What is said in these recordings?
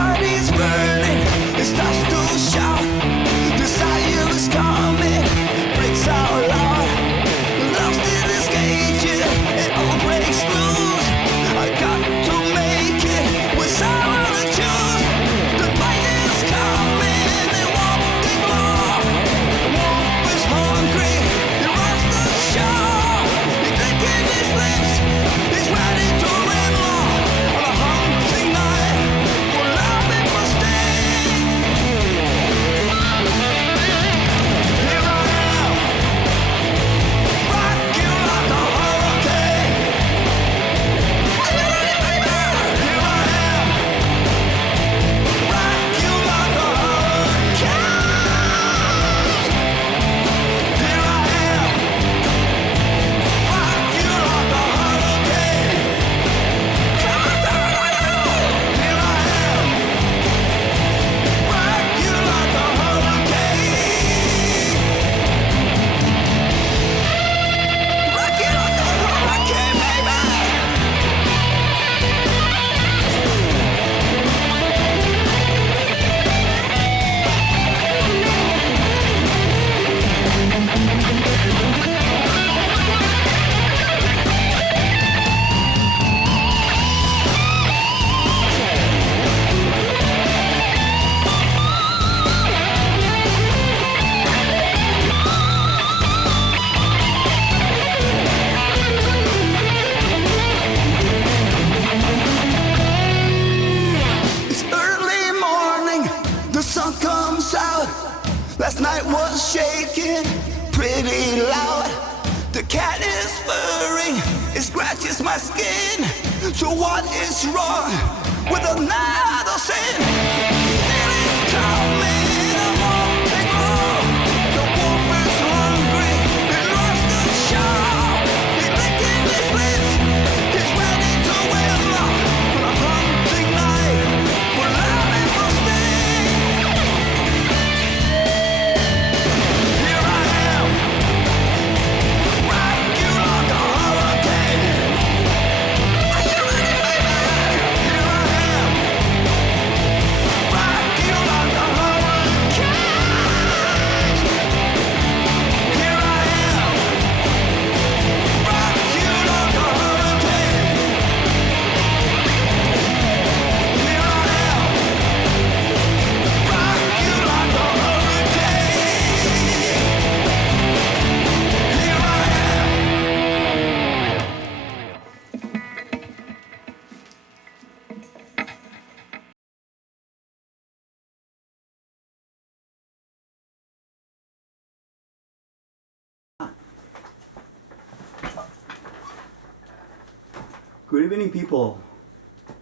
body's burning, it starts to shout. Desire is coming, breaks out loud. Lost in this cage, yeah, it all breaks loose. I got to make it with someone to choose. The night is coming, it won't take long. The wolf is hungry, he runs the show. He's licking his lips, he's ready to win more. On a hunting night, for love and for sting. Here I am, rock you like a hurricane. Here I am, rock you like a hurricane. Here I am, rock you like a hurricane. Here I am, rock you like a hurricane. Rock you like a hurricane, baby. It's early morning, the sun comes out. Last night was shaking pretty loud. The cat is purring, it scratches my skin. So what is wrong with another sin? It is coming, it won't take long. The wolf is hungry, he lost the show. He's licking his lips, he's ready to win. On a hunting night, for love and for sting. Here I am, rock you like a hurricane. Are you ready, baby? Here I am, rock you like a hurricane. Here I am, rock you like a hurricane. Here I am, rock you like a hurricane. Here I am. Good evening, people,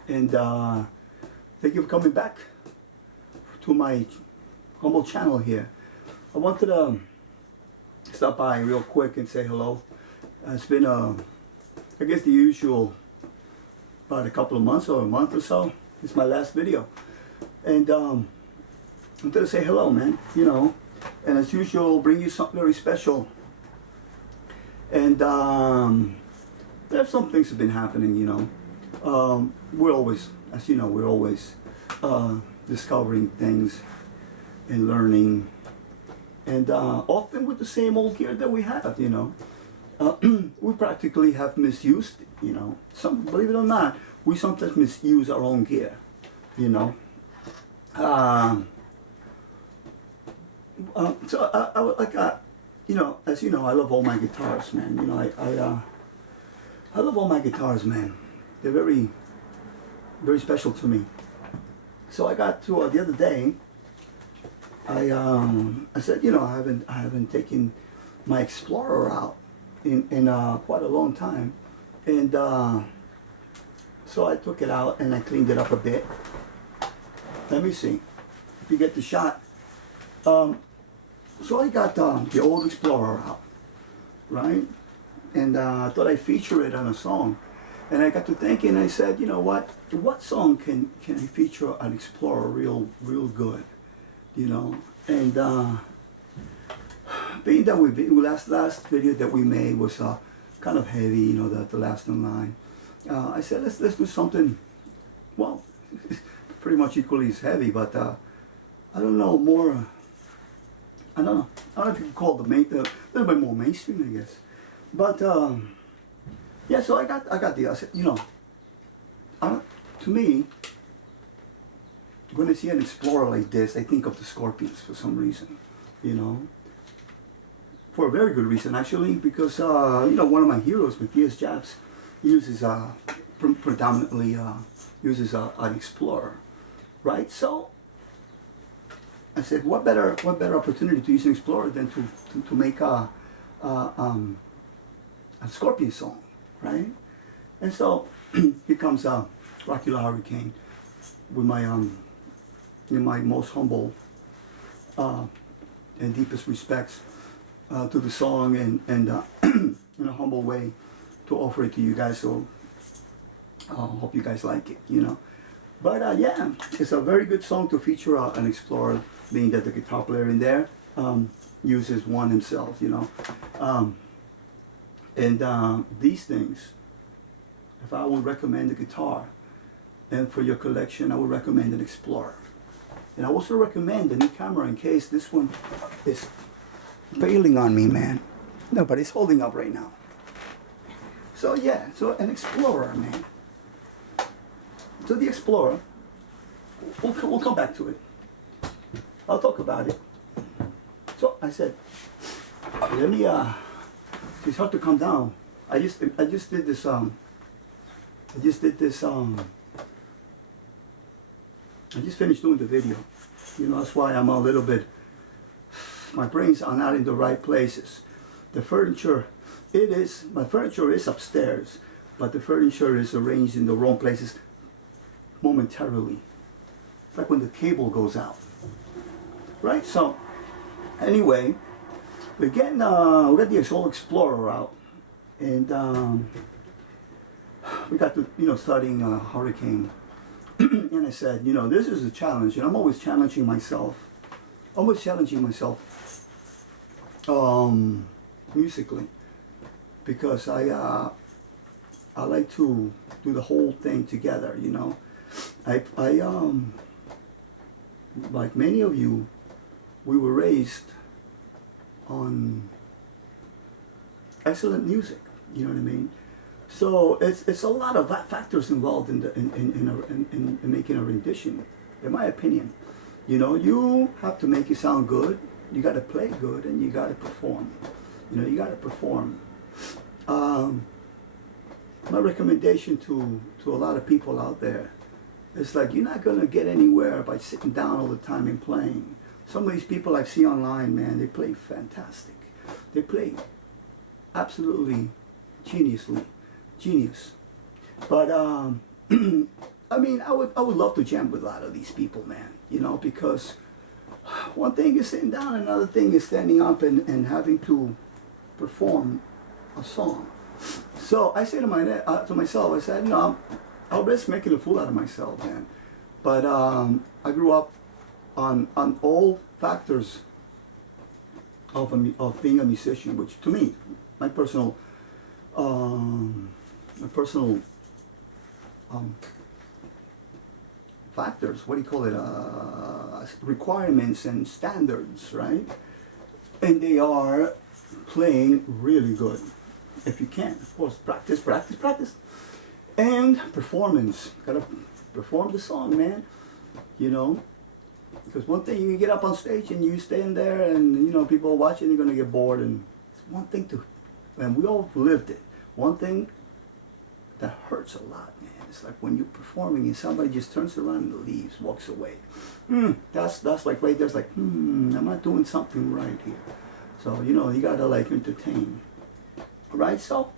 and thank you for coming back to my humble channel here. I wanted to stop by real quick and say hello. It's been, I guess, the usual about a couple of months or a month or so. It's my last video, and I wanted to say hello, man. You know, and as usual, bring you something very special. And there's some things have been happening, you know. We're always, as you know, we're always discovering things and learning, and often with the same old gear that we have, you know. We practically have misused, you know. Some, believe it or not, we sometimes misuse our own gear, you know. So I would like, you know, as you know, I love all my guitars, man. You know, I love all my guitars, man. They're very, very special to me. So I got to the other day. I said, you know, I haven't taken my Explorer out in quite a long time, and so I took it out and I cleaned it up a bit. Let me see if you get the shot. So I got the old Explorer out, right? And I thought I'd feature it on a song. And I got to thinking, I said, you know what song can I feature an Explorer real good, you know? And being that last video that we made was kind of heavy, you know, the last in line. I said, let's do something, well, pretty much equally as heavy, but I don't know, more, I don't know. I don't know if you can call it a little bit more mainstream, I guess. But yeah, so I got the, you know, to me, when I see an explorer like this, I think of the Scorpions for some reason, you know. For a very good reason, actually, because, you know, one of my heroes, Matthias Japs, he uses, predominantly uses an explorer, right? So I said, what better opportunity to use an explorer than to make a Scorpion song, right? And so here comes Rocky Hurricane with my in my most humble and deepest respects to the song, and in a humble way to offer it to you guys. So hope you guys like it, you know. But yeah, it's a very good song to feature an explorer, being that the guitar player in there uses one himself, you know. And these things, if I would recommend a guitar, and for your collection, I would recommend an Explorer. And I also recommend a new camera in case this one is failing on me, man. No, but it's holding up right now. So yeah, so an Explorer, man. So the Explorer, we'll come back to it. I'll talk about it. So I said, let me, it's hard to come down. I just did this, I just finished doing the video. You know, that's why I'm a little bit, my brains are not in the right places. The furniture, my furniture is upstairs, but the furniture is arranged in the wrong places momentarily. It's like when the cable goes out. Right? So, anyway, we got the whole Explorer out, and we got to, you know, studying Hurricane. And I said, you know, this is a challenge, and I'm always challenging myself. Musically, because I like to do the whole thing together, you know. I like many of you, we were raised on excellent music, you know what I mean? So it's a lot of factors involved in making a rendition, in my opinion. You know, you have to make it sound good, you got to play good, and you got to perform. You know, you got to perform. My recommendation to a lot of people out there is like, you're not going to get anywhere by sitting down all the time and playing. Some of these people I see online, man, they play fantastic. They play absolutely genius. But I mean, I would love to jam with a lot of these people, man. You know, because one thing is sitting down, another thing is standing up and having to perform a song. So I say to myself, I said, you know, I'll risk making a fool out of myself, man. But I grew up on all factors of being a musician, which to me, my personal factors, what do you call it, requirements and standards, right? And they are playing really good, if you can, of course. Practice, and performance. Gotta perform the song, man. You know, because one thing, you get up on stage and you stand there, and you know, people are watching, you're gonna get bored. And it's one thing and we all lived it. One thing that hurts a lot, man. It's like when you're performing and somebody just turns around and leaves, walks away. That's like right there. It's like, am I doing something right here? So, you know, you gotta like entertain. Right? So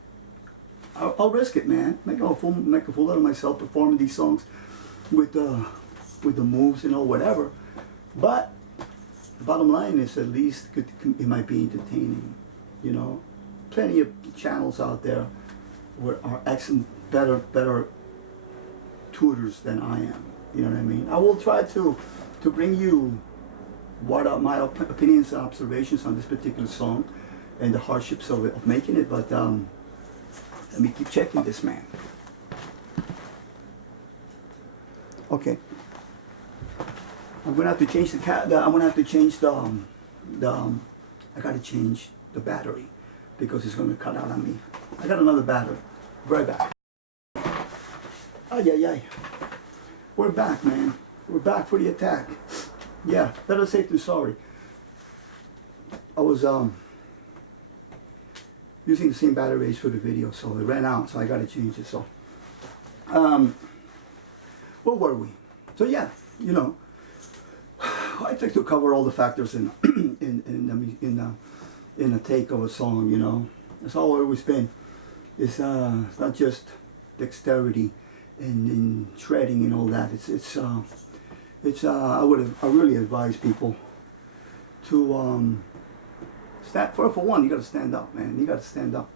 I'll risk it, man. Make a fool out of myself performing these songs with the moves, you know, whatever. But the bottom line is, at least it might be entertaining. You know, plenty of channels out there are excellent, better tutors than I am. You know what I mean? I will try to bring you what are my opinions and observations on this particular song and the hardships of making it, but let me keep checking this, man. Okay, I'm gonna have to change I'm gonna have to change I gotta change the battery because it's gonna cut out on me. I got another battery. Right back. Ay, ay, ay. We're back, man. We're back for the attack. Yeah, better safe than sorry. I was using the same batteries for the video, so it ran out, so I gotta change it. So, where were we? So yeah, you know, I like to cover all the factors in in a take of a song. You know, that's all it's always been. It's not just dexterity and shredding and all that. I really advise people to stand. For one, you got to stand up, man. You got to stand up.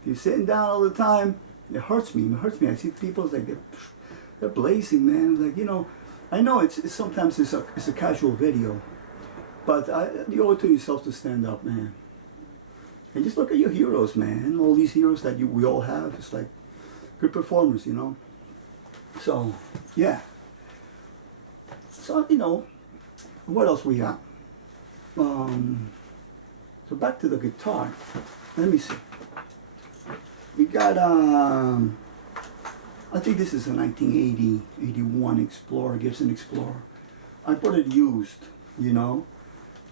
If you're sitting down all the time, it hurts me. It hurts me. I see people it's like they're blazing, man. Like, you know, I know it's sometimes it's a casual video, but you owe it to yourself to stand up, man. And just look at your heroes, man. All these heroes that we all have. It's like good performers, you know. So yeah. So you know, what else we got? So back to the guitar. Let me see. We got I think this is a 1980, 81 Explorer, Gibson Explorer. I bought it used, you know,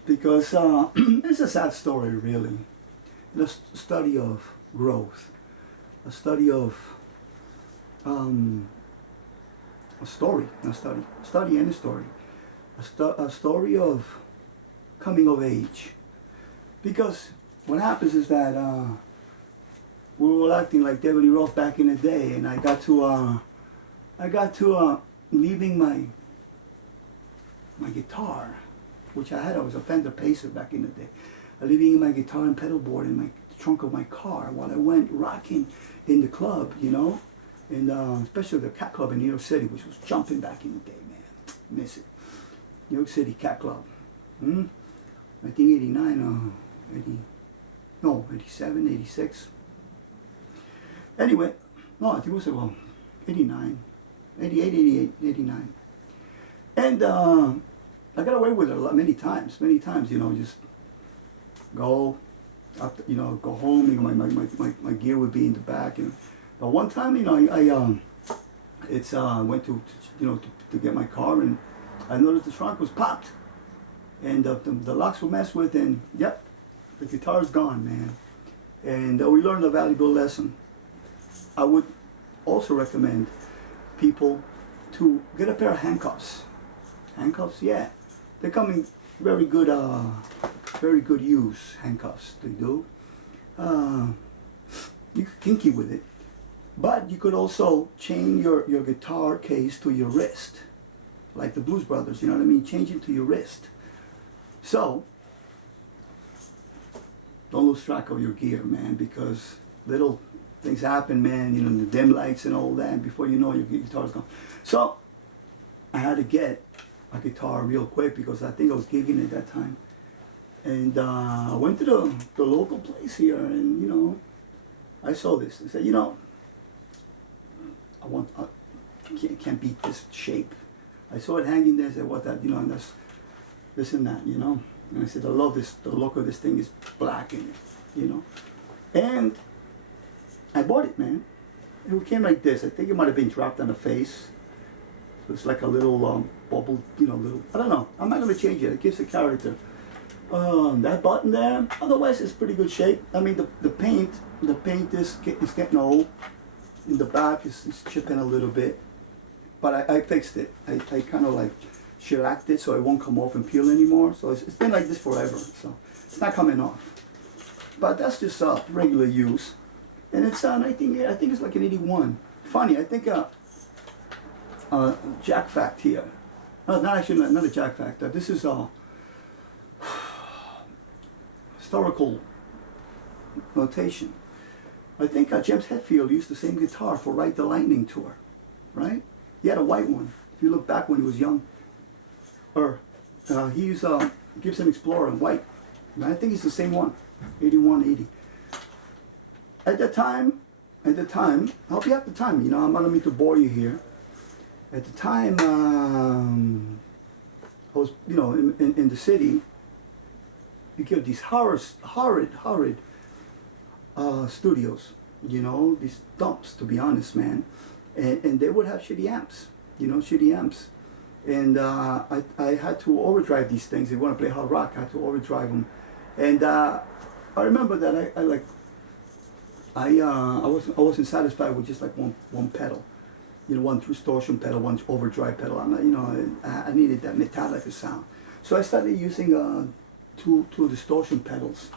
because it's a sad story, really. A study of growth, a study of a story and a story, a story of coming of age. Because what happens is that we were all acting like David Lee Roth back in the day, and I got to leaving my guitar, which I had. I was a Fender Pacer back in the day. Leaving my guitar and pedal board in my trunk of my car while I went rocking in the club, you know, and especially the Cat Club in New York City, which was jumping back in the day, man. Miss it. New York City Cat Club. 1989, 87, 86. Anyway, no, I think it was about 89, 88, 88, 89. And I got away with it many times, you know, just go, you know, go home. You know, my gear would be in the back. And but one time, you know, I went to you know to get my car, and I noticed the trunk was popped, and the locks were messed with, and yep, the guitar's gone, man. And we learned a valuable lesson. I would also recommend people to get a pair of handcuffs. Handcuffs, yeah, they're coming very good use. Handcuffs, they do. You could kinky with it, but you could also chain your guitar case to your wrist, like the Blues Brothers. You know what I mean? Change it to your wrist. So don't lose track of your gear, man, because little things happen, man. You know, the dim lights and all that. And before you know, your guitar's gone. So I had to get a guitar real quick because I think I was gigging at that time. And I went to the local place here, and you know, I saw this. I said, you know, can't beat this shape. I saw it hanging there. I said, what that, you know, and that's this and that, you know. And I said, I love this. The look of this thing is black in it, you know. And I bought it, man. It came like this. I think it might have been dropped on the face. It's like a little bubble, you know, little. I don't know. I'm not gonna change it. It gives a character. That button there. Otherwise, it's pretty good shape. I mean, the paint is getting old. In the back is chipping a little bit, but I fixed it. I kind of like shellacked it so it won't come off and peel anymore. So it's been like this forever. So it's not coming off. But that's just regular use. And it's I think it's like an 81. Funny, I think jack fact here. No, not a jack fact. This is historical notation. I think James Hetfield used the same guitar for Ride the Lightning tour, right? He had a white one. If you look back when he was young, he used Gibson Explorer in white. And I think it's the same one, 81, 80. At the time, I'll be at the time. You know, I'm not mean to bore you here. At the time, was, you know, in the city, you get these horrid studios, you know, these dumps, to be honest, man. And they would have shitty amps, you know, shitty amps. And I had to overdrive these things. If you want to play hard rock, I had to overdrive them. And I remember that I wasn't satisfied with just like one pedal, you know, one distortion pedal, one overdrive pedal. I'm not, you know, I needed that metallic sound. So I started using two distortion pedals,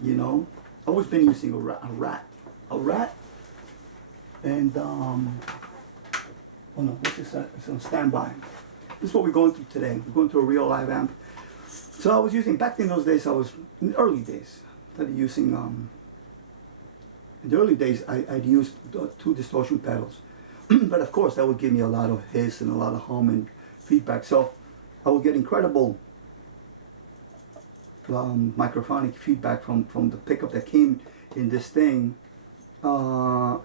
you know. I've always been using a rat, and oh no, what's this? It's on standby. This is what we're going through today. We're going through a real live amp. So I was using, back in those days, in the early days, started using, in the early days, I'd used two distortion pedals. But of course, that would give me a lot of hiss and a lot of hum and feedback. So I would get incredible microphonic feedback from the pickup that came in this thing. So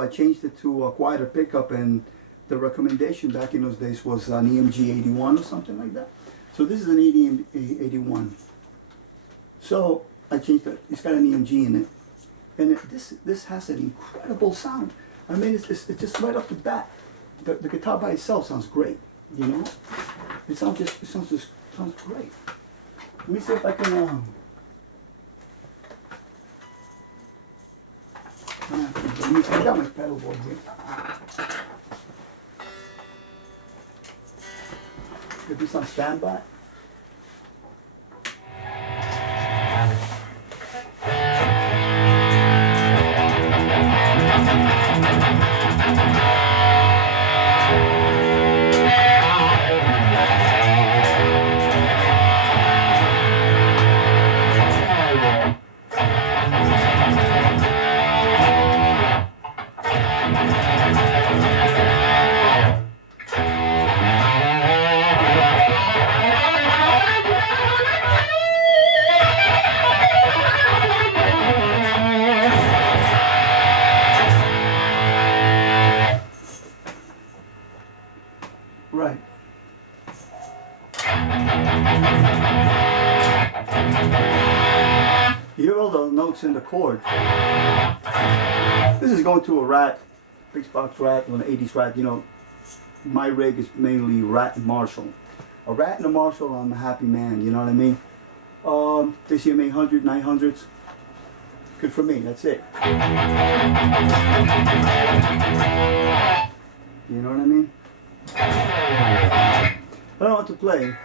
I changed it to a quieter pickup, and the recommendation back in those days was an EMG 81 or something like that. So this is an 81. So I changed it. It's got an EMG in it, and this has an incredible sound. I mean, it's just right off the bat. The guitar by itself sounds great. You know, it sounds great. Let me see if I can. I got my pedal board here. Get this on standby. Right. You hear all the notes in the chord. This is going to a Rat, big box Rat, an 80s Rat. You know, my rig is mainly Rat and Marshall. A Rat and a Marshall, I'm a happy man, you know what I mean? This year made 100, 900s. Good for me, that's it. You know what I mean? I don't know what to play.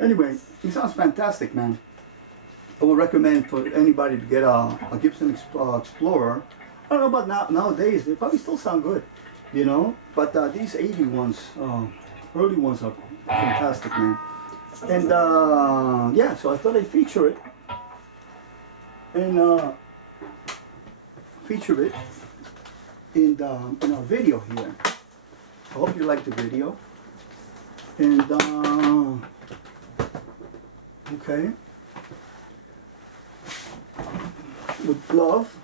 Anyway, it sounds fantastic, man. I would recommend for anybody to get a Gibson Explorer. I don't know about nowadays, they probably still sound good, you know? But these 80 ones, early ones are fantastic, man. And yeah, so I thought I'd feature it. And feature it in our video here. I hope you liked the video. And okay, with love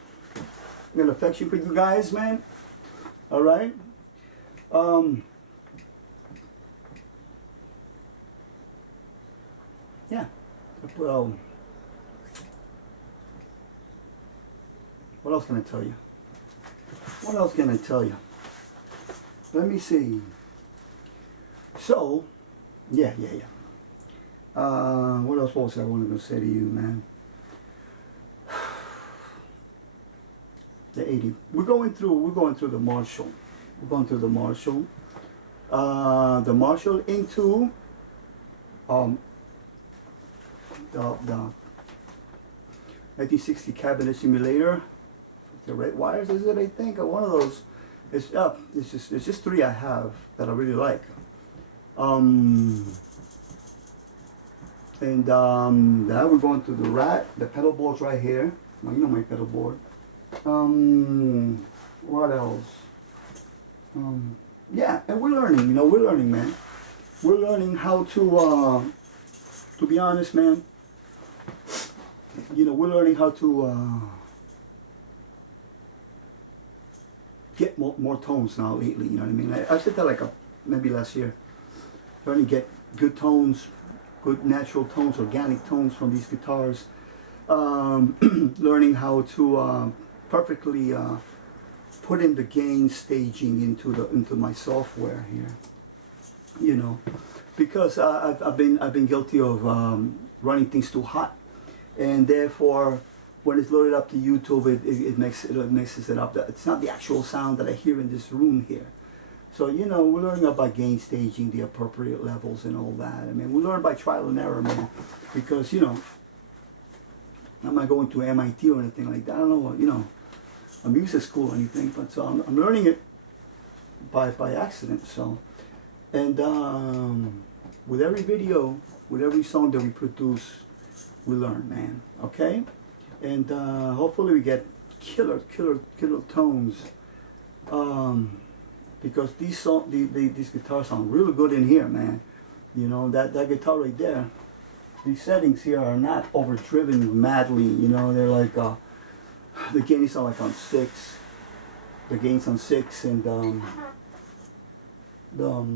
and affection for you guys, man. All right. Yeah. Well, what else can I tell you? What else can I tell you? Let me see. So, yeah. What else was I wanted to say to you, man? The 80. We're going through the Marshall. We're going through the Marshall. The Marshall into the 1960 cabinet simulator. The red wires, is it? I think, or one of those. It's just three I have that I really like. Now we're going to the the pedal board's right here. Well, you know my pedal board. What else? Yeah, and we're learning, we're learning, man. We're learning how to be honest, man, we're learning how to get more tones now lately, you know what I mean? I said that like maybe last year. Trying to get good tones, good natural tones, organic tones from these guitars. Learning how to perfectly put in the gain staging into my software here, because I've been guilty of running things too hot, and therefore when it's loaded up to YouTube, it mixes it up. It's not the actual sound that I hear in this room here. So, we're learning about gain staging, the appropriate levels and all that. I mean, we learn by trial and error, man, because, I'm not going to MIT or anything like that. I don't know, a music school or anything, but so I'm learning it by accident. So, and with every video, with every song that we produce, we learn, man. Okay, and hopefully we get killer tones, because these guitars sound really good in here, man. That guitar right there. These settings here are not overdriven madly. They're like the gain is on like on 6. The gain's on 6, and the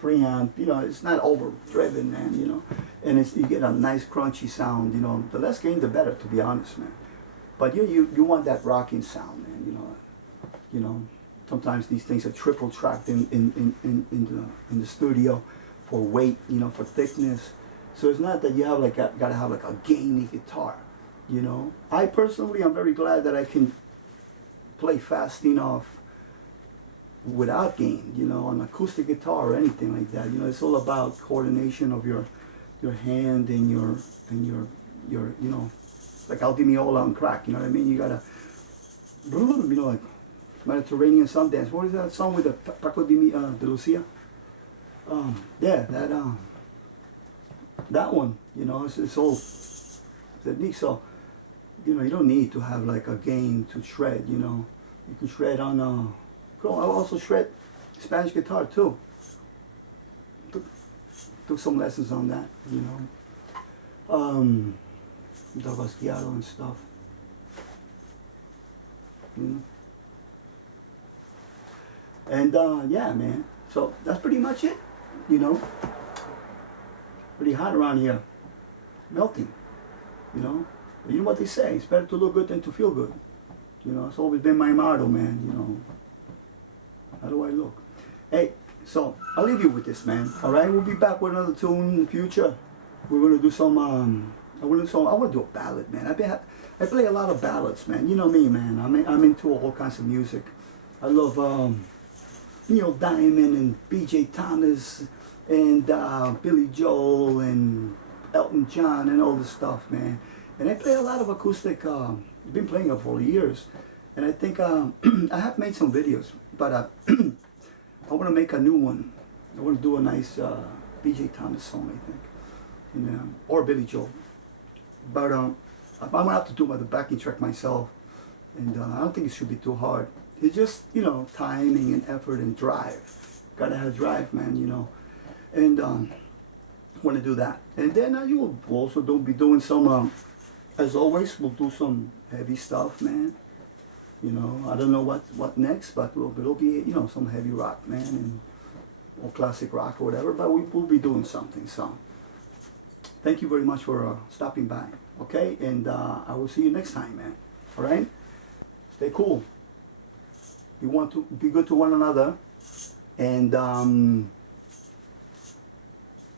preamp, it's not overdriven, man. And you get a nice crunchy sound. The less gain, the better, to be honest, man. But you want that rocking sound, man. Sometimes these things are triple tracked in the studio for weight, for thickness. So it's not that you have gotta have like a gainy guitar, I personally am very glad that I can play fast enough without gain, on acoustic guitar or anything like that. It's all about coordination of your hand and your like Al Di Meola on crack. You know what I mean? You gotta, like Mediterranean Sundance. What is that song with the Paco de Lucia? Yeah, that one. It's all technique. So, you don't need to have like a gain to shred. You can shred on. I also shred Spanish guitar too. Took some lessons on that. Dabasquiado and stuff. And yeah, man. So that's pretty much it. Pretty hot around here. Melting. But you know what they say? It's better to look good than to feel good. It's always been my motto, man. How do I look? Hey, so I'll leave you with this, man. All right, we'll be back with another tune in the future. We're gonna do some. I want to do a ballad, man. I play a lot of ballads, man. You know me, man. I'm into all kinds of music. I love Neil Diamond and B.J. Thomas and Billy Joel and Elton John and all this stuff, man. And I play a lot of acoustic. I've been playing it for years, and I think I have made some videos, but I want to make a new one. I want to do a nice B.J. Thomas song, I think, or Billy Joel. But I'm gonna have to do the backing track myself, and I don't think it should be too hard. It's just timing and effort and drive. gotta have drive, man, you know. And want to do that. And then you will also be doing some, as always, we'll do some heavy stuff, man. You know, I don't know what next, but it'll be, you know, some heavy rock, man, and or classic rock or whatever. But we will be doing something. So, thank you very much for stopping by. Okay, and I will see you next time, man. All right, stay cool. You want to be good to one another, and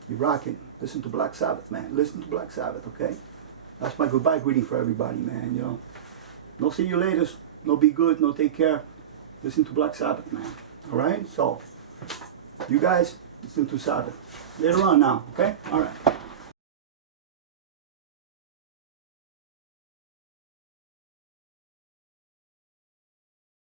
be rocking. Listen to Black Sabbath, man. Listen to Black Sabbath. Okay, that's my goodbye greeting for everybody, man. You know, no see you later. No be good, no take care. Listen to Black Sabbath, man. Alright? So, you guys, listen to Sabbath. Later on now, okay? Alright.